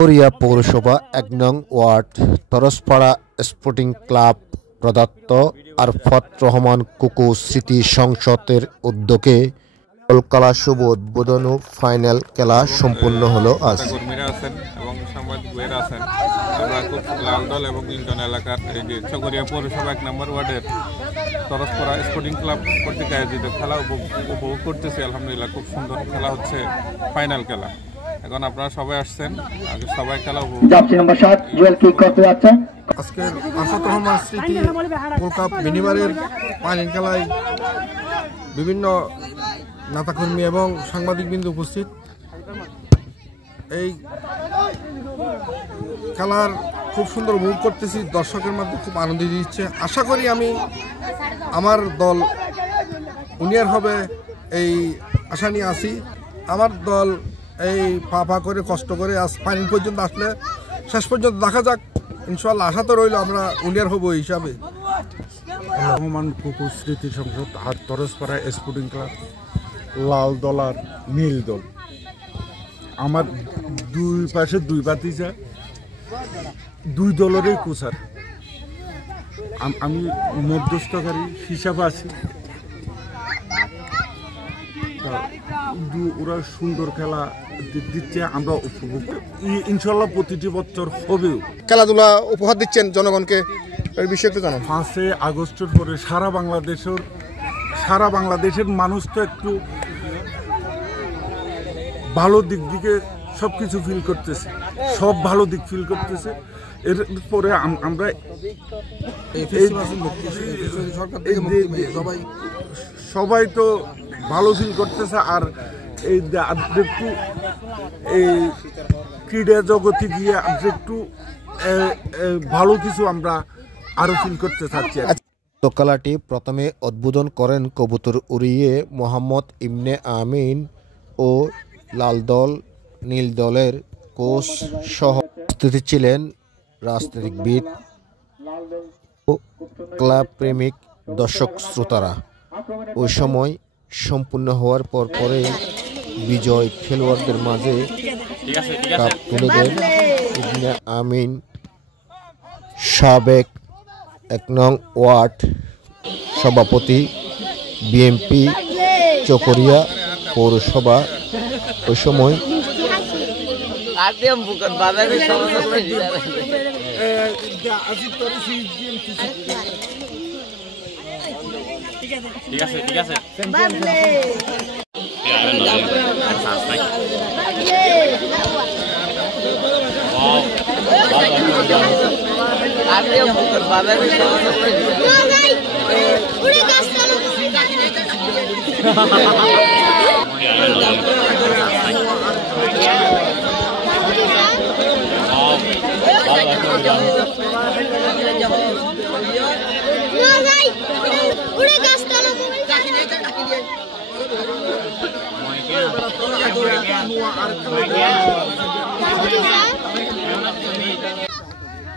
চকরিয়া পৌরসভা ১ নং word তরসপাড়া sporting club প্রদত্ত আরফাত রহমান কুকু স্মৃতি সংসদের উদ্যোগে খেলা শুভ উদ্বোধন ও ফাইনাল খেলা সম্পন্ন হলো আজ। কর্মীরা আছেন এবং সাংবাদিক ভাইরা আছেন। আমরা খুব লালদল এবং ইন্ডন এলাকার এই যে চকরিয়া পৌরসভা ১ নম্বর ওয়ার্ডের তরসপাড়া স্পোর্টিং ক্লাব কর্তৃক আয়োজিত খেলা উপভোগ করতেছি। আলহামদুলিল্লাহ খুব সুন্দর খেলা হচ্ছে, ফাইনাল খেলা। এখন আপনারা সবাই আসছেন, সবাই খেলা উপভোগ। আজকের আরফাত রহমান স্মৃতি গোল্ড কাপ মিনিবারের ফাইনাল খেলায় বিভিন্ন নেতাকর্মী এবং সাংবাদিকবৃন্দ উপস্থিত। এই খেলার খুব সুন্দর উপভোগ করতেছি, দর্শকের মধ্যে খুব আনন্দ দিচ্ছে। আশা করি আমি আমার দল উনিয়ার হবে এই আশা নিয়ে আসি। আমার দল এই পা করে কষ্ট করে আজ ফাইনাল পর্যন্ত আসলে শেষ পর্যন্ত দেখা যাক, ইনশাল্লাহ আশা তো রইল আমরা উনিয়ার হব এই হিসাবে। রহমান কুকু স্মৃতি সংসদ আর তরসপাড়া স্পোর্টিং ক্লাব, লাল দল আর নীল দল। আমার দুই পাশে দুই বাতিজা, দুই দলেরই কোচার। আমি মধ্যস্থকারী হিসাবে আছি। ওরা সুন্দর খেলা দিচ্ছে, আমরা উপভোগ ইনশাল্লাহ প্রতিটি বছর হবেও। খেলাধুলা উপহার দিচ্ছেন জনগণকে, এর বিষয়ে একটু জানান। 5 আগস্টের পরে সারা বাংলাদেশের মানুষ তো একটু ভালো দিকে সব কিছু ফিল করতেছে, সব ভালো দিক ফিল করতেছে। এরপরে আমরা সবাই তো ভালো ফিল করতেছে। আর এই একটু এই ক্রীড়া জগতে গিয়ে একটু ভালো কিছু আমরা আরো ফিল করতে চাচ্ছি। খেলাটি প্রথমে উদ্বোধন করেন কবুতর উড়িয়ে মোহাম্মদ ইবনে আমিন ও লাল দল নীল দলের কোচ সহ উপস্থিত ছিলেন রাজনীতিবিদ ও ক্লাব প্রেমিক দর্শক শ্রোতারা। ওই সময় সম্পূর্ণ হওয়ার পরে বিজয় খেলোয়াড়দের মাঝে কাপ তুলে দেন ইবনে আমিন, সাবেক ১ নং ওয়ার্ড সভাপতি বিএনপি চকরিয়া পৌরসভা। ওই সময়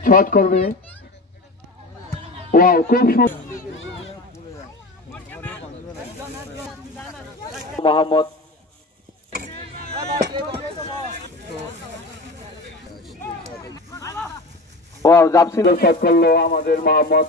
শট করবে। ওয়াও, খুব সুন্দর। মোহাম্মদ ওয়াও, জাপসিলের শট করলো আমাদের মোহাম্মদ।